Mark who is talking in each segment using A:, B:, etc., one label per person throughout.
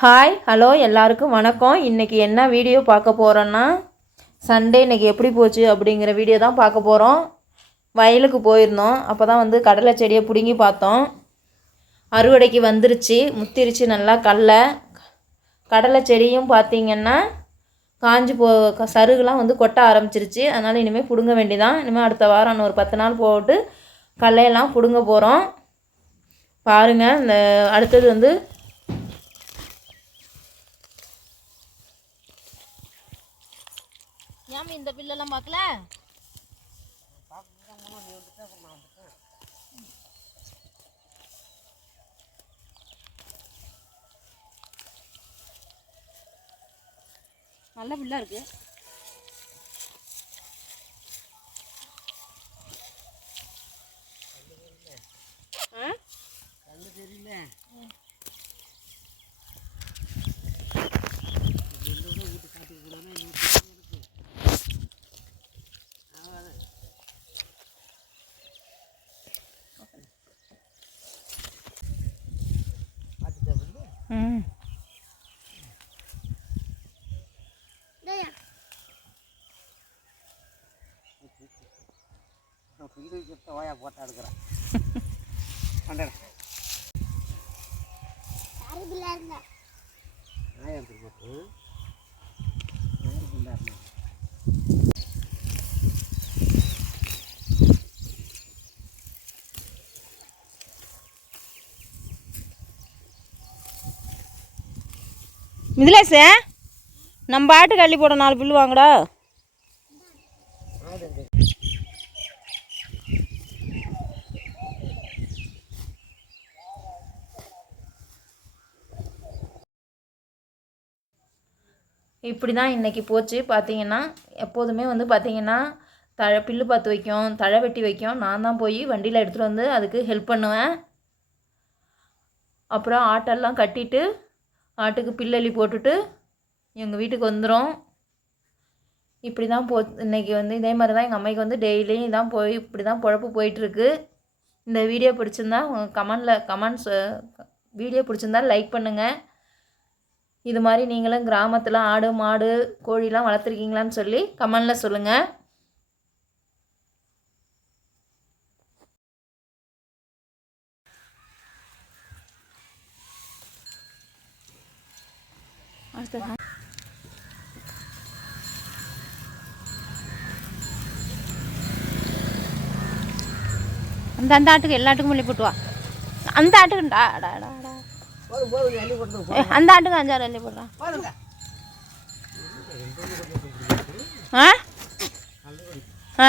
A: Hi hello எல்லாருக்கும் வணக்கம். இன்றைக்கி என்ன வீடியோ பார்க்க போகிறோன்னா சண்டே இன்றைக்கி எப்படி போச்சு அப்படிங்கிற வீடியோ தான் பார்க்க போகிறோம் வயலுக்கு போயிருந்தோம். அப்போ தான் வந்து கடலை செடியை பிடுங்கி பார்த்தோம். அறுவடைக்கு வந்துருச்சு. முத்திருச்சு நல்லா கடலை கடலை செடியும் பார்த்தீங்கன்னா காஞ்சி போ சருகுலாம் வந்து கொட்ட ஆரம்பிச்சிருச்சு. அதனால் இனிமேல் பிடுங்க வேண்டியதான் இனிமேல் அடுத்த வாரம் இன்னும் ஒரு பத்து நாள் போட்டு கடலையெல்லாம் பிடுங்க போகிறோம் பாருங்கள் இந்த அடுத்தது வந்து
B: ஏன் இந்த பில்லெல்லாம் பார்க்கல? நல்ல பில்லா இருக்கு. ஆ?
A: ம்.
C: இது கிட்ட வாயா போட்டா எடுக்கிறேன். அண்டா நான் எடுத்துட்டு போட்டு
A: நம்ம பாட்டுக்கு அள்ளி போட நாலு பில்லு வாங்கடா. இப்படி தான் இன்றைக்கி போச்சு. பார்த்தீங்கன்னா எப்போதுமே வந்து பார்த்தீங்கன்னா தழை பில்லு பார்த்து வைக்கும் தழை வெட்டி வைக்கும். நான் தான் போய் வண்டியில் எடுத்துகிட்டு வந்து அதுக்கு ஹெல்ப் பண்ணுவேன். அப்புறம் ஆட்டெல்லாம் கட்டிட்டு ஆட்டுக்கு பில்லள்ளி போட்டுட்டு எங்கள் வீட்டுக்கு வந்துடும் இப்படி தான் போ இன்றைக்கி வந்து இதே மாதிரி தான் எங்கள் அம்மைக்கு வந்து டெய்லியும் இதான் போய் இப்படி தான் பொழப்பு போயிட்டுருக்கு. இந்த வீடியோ பிடிச்சிருந்தா கமெண்டில் கமெண்ட்ஸ் வீடியோ பிடிச்சிருந்தா லைக் பண்ணுங்கள் இது மாதிரி நீங்களும் கிராமத்தில் ஆடு மாடு கோழிலாம் வளர்த்துருக்கீங்களான்னு சொல்லி கமெண்டில் சொல்லுங்கள் அடுத்ததான் அந்த அந்த ஆட்டுக்கு எல்லா ஆட்டுக்கும் மல்லி போட்டு வா. அந்த ஆட்டுக்குண்டா அந்த ஆட்டுக்கு அஞ்சாறு அள்ளி போடுறான் ஆ? ஆ.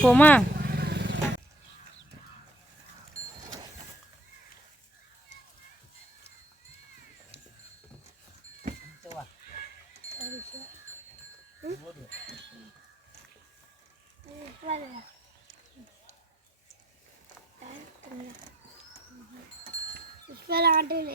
A: போமா
B: ஆட்டில்